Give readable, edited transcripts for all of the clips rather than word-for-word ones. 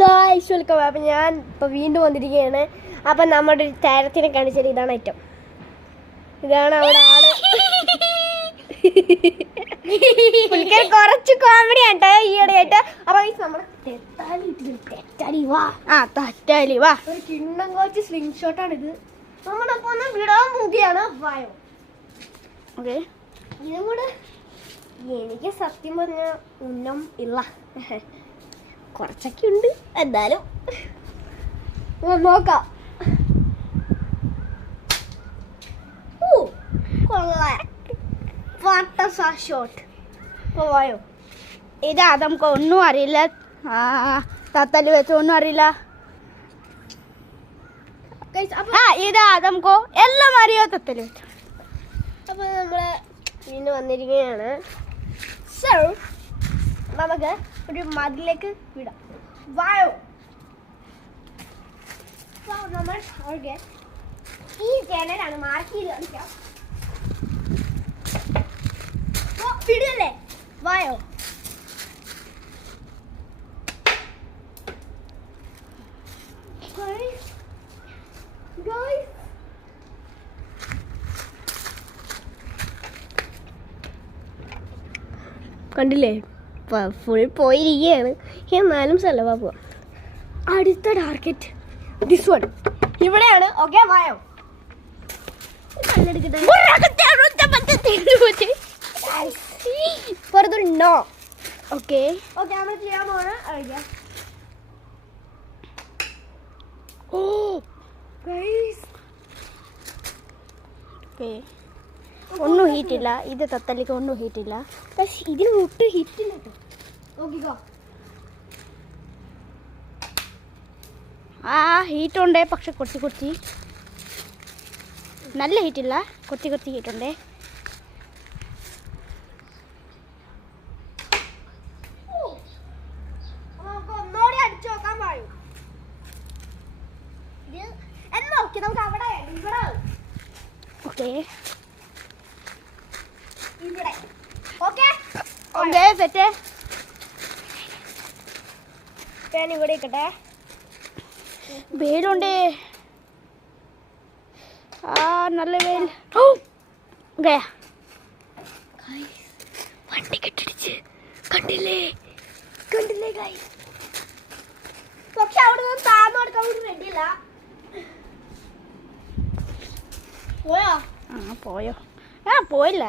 Guys welcome. അപ്പം ഞാൻ ഇപ്പോൾ വീണ്ടും വന്നിരിക്കുകയാണ്. അപ്പം നമ്മുടെ ഒരു താരത്തിനെ കാണിച്ചാൽ ഇതാണ് ഐറ്റം. ഇതാണ് അവിടെ ആള്. കുറച്ച് കോമഡി ആട്ടോ ഈയിടെയായിട്ട്. അപ്പം നമ്മുടെ തെറ്റാലി വാ ഒരു കിണ്ണം കോച്ച് സ്ലിംഗ് ഷോട്ടാണിത്. നമ്മളപ്പോൾ ഒന്ന് വിടാൻ പോവുകയാണ്. വായോ ഓക്കെ. ഇതും കൂടെ എനിക്ക് സത്യം പറഞ്ഞ ഉന്നം ഇല്ല, കുറച്ചൊക്കെ ഉണ്ട്. എന്തായാലും നോക്കാം. ഷോട്ട് പോയോ. ഇതാ നമുക്ക് ഒന്നും അറിയില്ല. തത്തല് വെച്ച് ഒന്നും അറിയില്ല. ഇതാ നമുക്ക് എല്ലാം അറിയോ തത്തല് വെച്ച്. അപ്പൊ നമ്മള് വീണ്ടും വന്നിരിക്കുകയാണ്. സോ നമുക്ക് ഒരു മതിലേക്ക് വിടാം. വായോ. നമ്മൾ ഈ ജനലാണ് മാർക്ക് ചെയ്ത് കളിക്കാം. വിടല്ലേ. വായോ. കണ്ടില്ലേ, ഫുൾ പോയിരിക്കുകയാണ്. എന്നാലും സ്ഥലവാ പോവാം. അടുത്ത ടാർഗറ്റ് ദിസ് വൺ ഇവിടെയാണ്. ഓക്കെ വായോ. നോ. ഓക്കെ ഓക്കെ നമ്മൾ ചെയ്യാൻ പോണ അറിയാം. ഒന്നും ഹീറ്റില്ല. ഇത് തത്തലിക്ക് ഒന്നും ഹീറ്റില്ല. പക്ഷെ ഇതിന് ഒട്ടും ഹിറ്റില്ല കേട്ടോ. നോക്കിക്കോ. ഹീറ്റുണ്ടേ, പക്ഷെ കുറച്ച് നല്ല ഹീറ്റില്ല. കുറച്ച് ഹീറ്റുണ്ടേ. ഒന്നോടെ അടിച്ചു നോക്കാൻ പറയും. നോക്കി നമുക്ക് അവിടെ ഇവിടെ ഓക്കെ ഇവിടെ. Okay okay set. ഞാൻ ഇവിടെ ഇരിക്കട്ടെ. വെയിലുണ്ടേ. നല്ല വെയിൽ. വണ്ടി കെട്ടിടിച്ച് കണ്ടില്ലേ ഗൈസ്. പക്ഷെ അവിടെ നിന്ന് താഴ്ന്നു കൊടുക്കാൻ റെഡിയില്ല. പോയോ? പോയോ? പോയില്ല.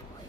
പോയോ.